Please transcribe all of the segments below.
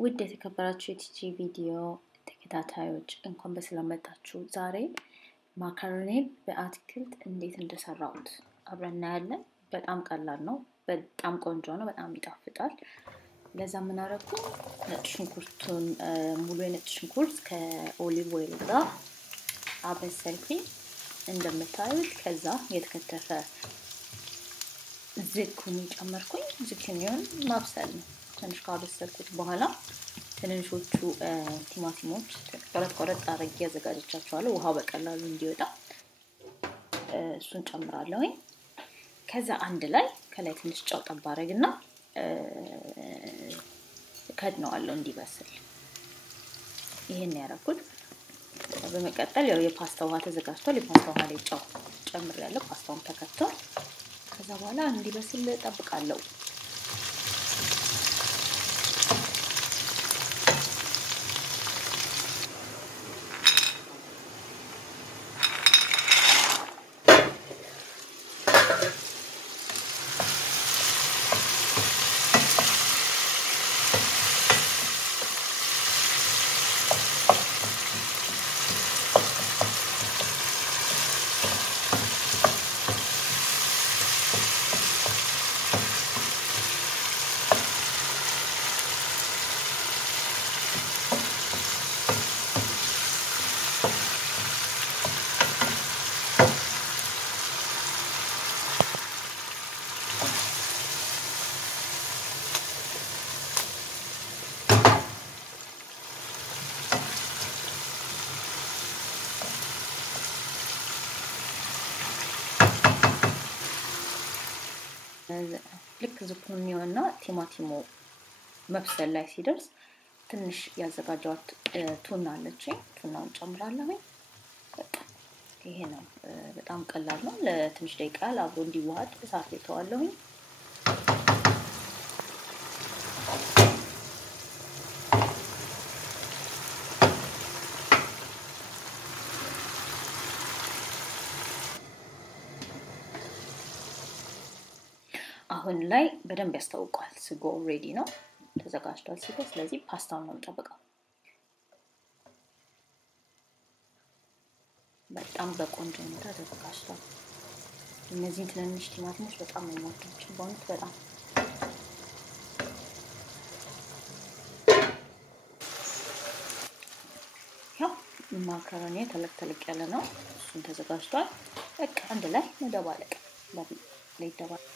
ውድ የተከበራችሁ የቲጂ ቪዲዮ ተከታታዮች እንኳን በሰላም መጣችሁ። ዛሬ መኮረኒ በአትክልት እንዴት እንደሰራሁት አብረን እናያለን። በጣም ቀላል ነው፣ በጣም ቆንጆ ነው፣ በጣም ይጣፍጣል። ለዛ ምን አደረኩ? ነጭ ሽንኩርቱን ሙሉ የነጭ ሽንኩርት ከኦሊቭ ኦይል ጋር አበሰልኩኝ እንደምታዩት። ከዛ የተከተፈ ዝኩኒዉ ጨመርኩኝ። ዝኩኒውን ማብሰል ነው። ትንሽ ካበሰልኩት በኋላ ትንንሾቹ ቲማቲሞች ቆረጥ አድርጌ አዘጋጅቻቸዋለሁ፣ ውሃው በቀላሉ እንዲወጣ እሱን ጨምራለሁ። ከዛ አንድ ላይ ከላይ ትንሽ ጨው ጠብ አደርግና ከድነዋለሁ እንዲበስል። ይሄን ያደረኩት። በመቀጠል ያው የፓስታ ውሃ ተዘጋጅቷል። የፓስታ ውሃ ላይ ጨው ጨምሬያለሁ። ፓስታውን ተከቷል። ከዛ በኋላ እንዲበስል ጠብቃለሁ። ልክ ዝኩኒውና ቲማቲሙ መብሰል ላይ ሲደርስ ትንሽ ያዘጋጀሁት ቱና አለችኝ። ቱናውን ጨምራለሁ። በቃ ይሄ ነው። በጣም ቀላል ነው። ለትንሽ ደቂቃ አብሮ እንዲዋሃድ እሳት ላይ ተዋለሁ። አሁን ላይ በደንብ ያስተውቃል። ስጎ ሬዲ ነው፣ ተዘጋጅቷል ስጎ። ስለዚህ ፓስታውን ነው የምጠብቀው። በጣም በቆንጆ ሁኔታ ተዘጋጅቷል። እነዚህ ትንንሽ ቲማቲሞች በጣም ነው የምወዳቸው በእውነት በጣም። ያው መኮረኒ ተለቅ ያለ ነው፣ እሱን ተዘጋጅቷል። በቃ አንድ ላይ መደባለቅ ለይደባለቅ።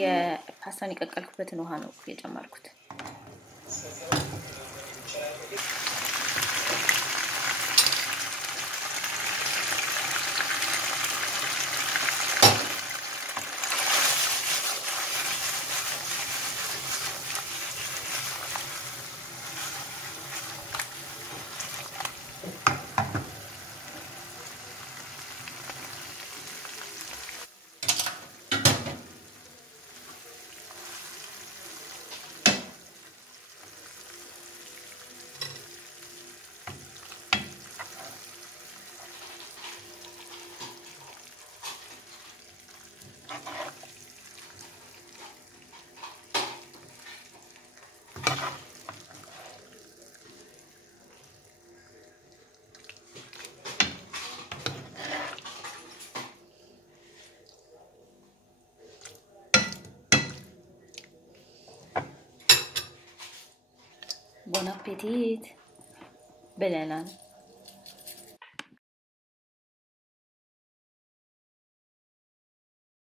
የፓስታውን የቀቀልኩበትን ውሃ ነው የጨመርኩት። Buon appetito. Bene.